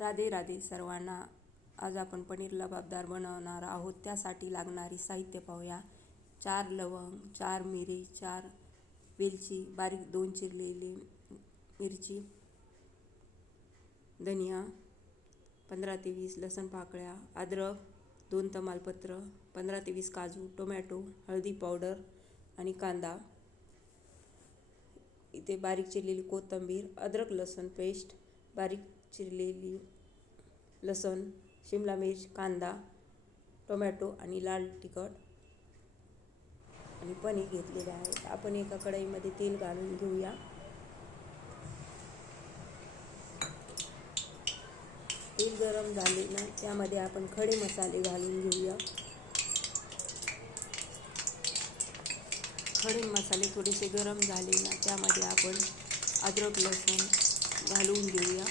राधे राधे सर्वांना. आज आपण पनीर लबाबदार बनवणार आहोत. त्यासाठी लागणारी साहित्य पाहूया. 4 लवंग, 4 मिरी, 4 वेलची, बारीक 2 चिरलेली मिरची, धनिया, 15 ते 20 लसूण पाकळ्या, अद्रक, 2 तमालपत्र, 15 ते 20 काजू, टोमॅटो, हळदी पावडर आणि कांदा. इथे बारीक चिरलेली कोथिंबीर, अद्रक लसूण पेस्ट, बारीक चिरलेली लसूण, शिमला मिर्च, कांदा, टोमॅटो आणि लाल तिखट आणि पनीर घेतलेले आहे. आपण एका कढईमध्ये तेल घालून घेऊया. तेल गरम झाले ना त्यामध्ये आपण खडे मसाले घालून घेऊया. खडे मसाले थोडेसे गरम झाले ना त्यामध्ये आपण अद्रक लसूण घालून घेऊया.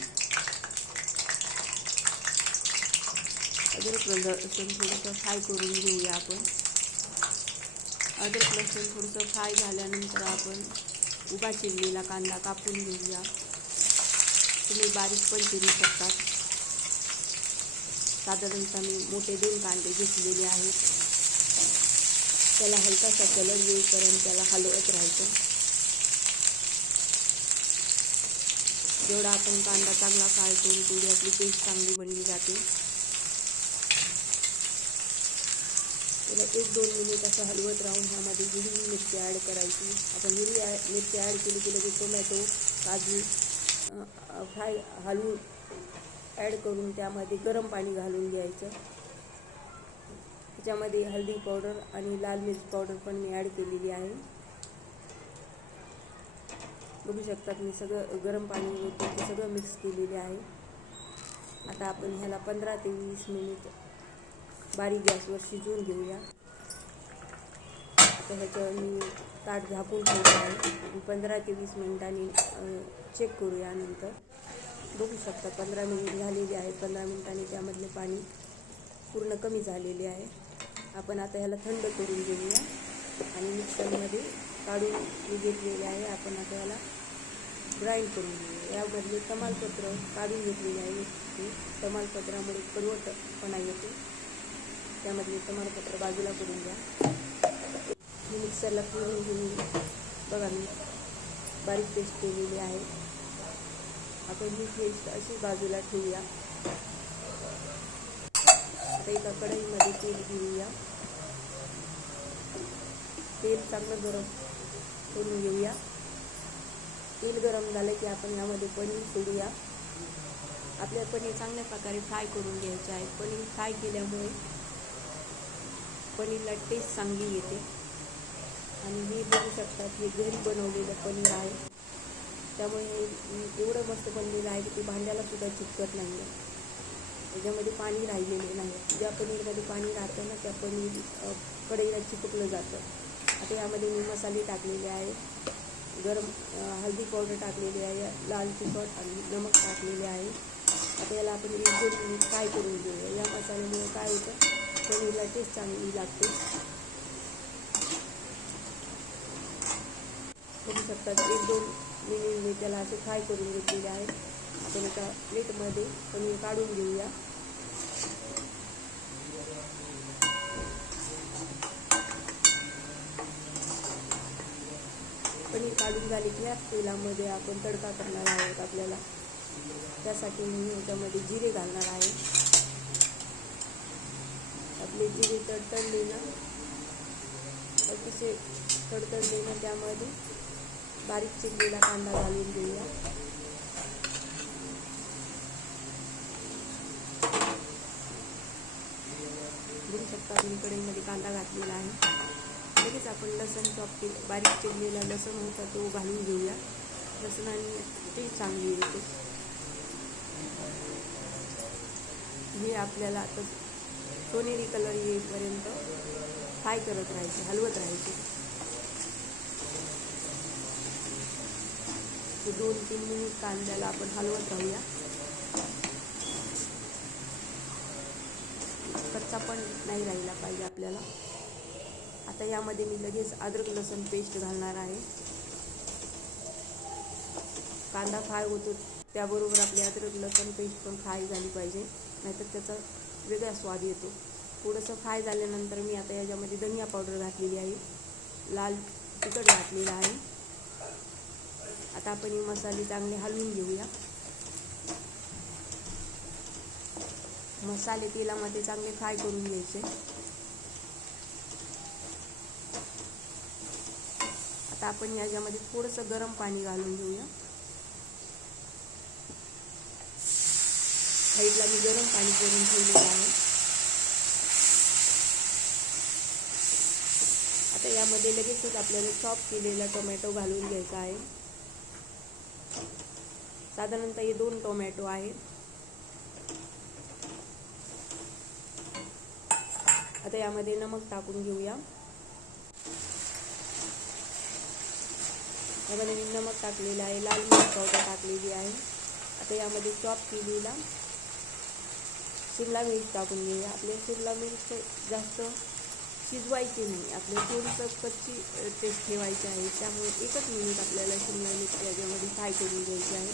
अद्रक लसूण थोडंसं फ्राय करून घेऊया आपण. अद्रक लसूण थोडंसं फ्राय झाल्यानंतर आपण उभा चिरलेला कांदा कापून घेऊया. तुम्ही बारीक पण चिरू शकतात. साधारणतः मी मोठे 2 कांदे घेतलेले आहेत. त्याला हलकासा कलर येईपर्यंत त्याला हलवत राहायचं. जेवढा आपण कांदा चांगला फ्राय करून तेवढी आपली पेस्ट चांगली बनली जाते. त्याला 1-2 मिनिट असं हलवत राहून ह्यामध्ये हिरवी मिरची ॲड करायची. आपण हिरवी मिरची ॲड केली की लगेच टोमॅटो, काजू फ्राय हलवून ॲड करून त्यामध्ये गरम पाणी घालून घ्यायचं. त्याच्यामध्ये हळदी पावडर आणि लाल मिर्च पावडर पण मी ॲड केलेली आहे. बघू शकतात मी सगळं गरम पाणी होतं ते सगळं मिक्स केलेले आहे. आता आपण ह्याला 15 ते 20 मिनिट बारीक गॅसवर शिजवून घेऊया. आता ह्याच्यावर मी ताट झाकून ठेवलं आहे. 15 ते 20 मिनिटांनी चेक करूया. नंतर बघू शकता 15 मिनिट झालेली आहे. 15 मिनिटांनी त्यामधले पाणी पूर्ण कमी झालेले आहे. आपण आता ह्याला थंड करून घेऊया आणि मिक्सरमध्ये काढून मी घेतलेले आहे. आपण आता ह्याला ग्राइंड करून घेऊया. यामधले तमालपत्र काढून घेतलेले आहे. तमालपत्रामुळे कडवटपणा येतो. त्यामधले तमालपत्र बाजूला करून घ्या. मी मिक्सरला फिरवून घेऊन बघा मी बारीक पेस्ट केलेली आहे. आपण ही पेस्ट अशी बाजूला ठेवूया. आता एका कढईमध्ये तेल घेऊया. तेल चांगलं गरम करून घेऊया. तेल गरम झालं की आपण यामध्ये पनीर सोडूया. आपल्या पनीर चांगल्या प्रकारे फ्राय करून घ्यायचे आहे. पनीर फ्राय केल्यामुळे पनीरला टेस्ट चांगली येते. आणि हे बघू शकतात हे घरी बनवलेलं पनीर आहे. त्यामुळे हे एवढं मस्त बनलेलं आहे की ते भांड्याला सुद्धा चिकटत नाही आहे. त्याच्यामध्ये पाणी राहिलेले नाही. ज्या पनीरमध्ये पाणी राहतं ना त्या पनीर कढईला चिपकलं जातं. आता यामध्ये मी मसाले टाकलेले आहे. गरम हळदी पावडर टाकलेली आहे, लाल तिखट आणि नमक टाकलेले आहे. आता याला आपण 1-2 मिनिट फ्राय करून घेऊया. या मसाल्यामुळे काय होतं पनीरला टेस्ट चांगली लागते. बघू शकतात 1-2 मिनिट मी त्याला असे फ्राय करून घेतलेले आहे. आपण एका प्लेटमध्ये पनीर काढून घेऊया. पनीर काढून झाले की याच तेलामध्ये आपण तडका करणार आहोत. आपल्याला त्यासाठी मी ह्याच्यामध्ये जिरे घालणार आहे. आपले जिरे तडतडले ना अतिशय तडतडले ना त्यामध्ये बारीक चिरलेला कांदा घालून घेऊया. बघू शकता मी कढईमध्ये कांदा घातलेला आहे. लगेच आपण लसूण चॉप बारीक चिरलेला लसूण होता तो घालून घेऊया. लसणाने टेस्ट चांगली येते. हे आपल्याला आता सोनेरी कलर येईपर्यंत फ्राय करत राहायचे, हलवत राहायचे. 2-3 मिनिट कांद्याला आपण हलवत राहूया. कच्चा पण नाही राहिला पाहिजे आपल्याला. आता यामध्ये मी लगेच अद्रक लसूण पेस्ट घालणार आहे. कांदा फ्राय होतो त्याबरोबर आपली अद्रक लसूण पेस्ट पण फ्राय झाली पाहिजे, नाहीतर त्याचा वेगळा स्वाद येतो. थोडंसं फ्राय झाल्यानंतर मी आता याच्यामध्ये धनिया पावडर घातलेली आहे, लाल तिखट घातलेलं आहे. आता आपण हे मसाले चांगले हलवून घेऊया. मसाले तेलामध्ये चांगले फ्राय करून घ्यायचे. आता आपण याच्यामध्ये थोडंसं गरम पाणी घालून घेऊया. साईडला मी गरम पाणी करून ठेवलेलं आहे. आता यामध्ये लगेचच आपल्याला चॉप केलेला टोमॅटो घालून घ्यायचा आहे. साधारणतः हे 2 टोमॅटो आहेत. आता यामध्ये नमक टाकून घेऊया. यामध्ये मी नमक टाकलेलं आहे, लाल मिरच पावडर टाकलेली आहे. आता यामध्ये चॉप केलेला शिमला मिरच टाकून घेऊया. आपल्या शिमला मिरच जास्त शिजवायची नाही, आपल्याला थोडंसं कच्ची टेस्ट ठेवायची आहे. त्यामुळे 1 मिनिट आपल्याला शिमला मिरच याच्यामध्ये फ्राय करून घ्यायची आहे.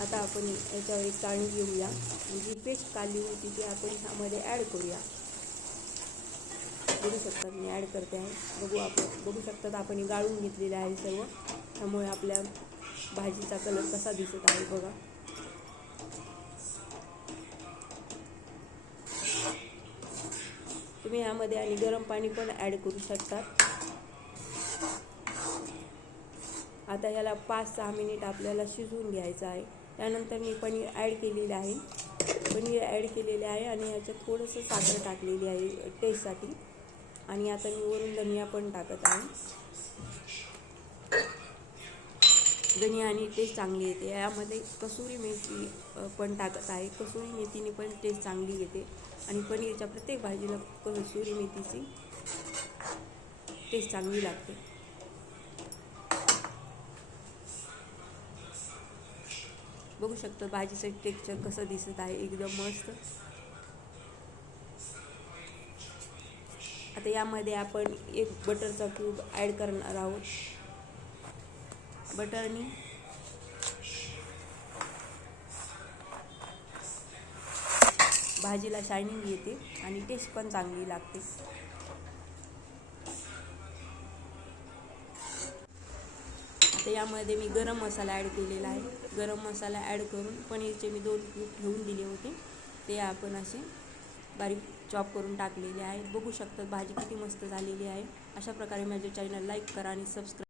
आता आपण याच्यावर एक चाळणी घेऊया, जी पेस्ट काढली होती ती आपण ह्यामध्ये ॲड करूया. बघू शकतात मी ॲड करते आहे. बघू शकतात आपण हे गाळून घेतलेले आहे सर्व. त्यामुळे आपल्या भाजीचा कलर कसा दिसत आहे बघा. तुम्ही यामध्ये आणि गरम पाणी पण ॲड करू शकतात. आता ह्याला 5-6 मिनिट आपल्याला शिजवून घ्यायचं आहे. त्यानंतर मी पनीर ॲड केलेले आहे. आणि ह्याच्यात थोडंसं साखर टाकलेली आहे टेस्टसाठी. आणि आता मी वरून धनिया पण टाकत आहे. धनिया आणि टेस्ट चांगली येते. यामध्ये कसुरी मेथी पण टाकत आहे. कसुरी मेथीने पण टेस्ट चांगली येते आणि पनीरच्या प्रत्येक भाजीला कसुरी मेथीची टेस्ट चांगली लागते. बघू शकतो भाजीचं टेक्स्चर कसं दिसत आहे, एकदम मस्त. आता यामध्ये आपण 1 बटरचा क्यूब ॲड करणार आहोत. बटरनी भाजीला शायनिंग येते आणि टेस्ट पण चांगली लागते. आता यामध्ये मी गरम मसाला ॲड केलेला आहे. गरम मसाला ॲड करून पनीरचे मी 2 क्यूब ठेवून दिले होते, ते आपण असे बारीक चॉप करून टाकलेले आहेत. बघू शकतात भाजी किती मस्त झालेली आहे. अशा प्रकारे माझे चॅनल लाईक करा आणि सबस्क्राईब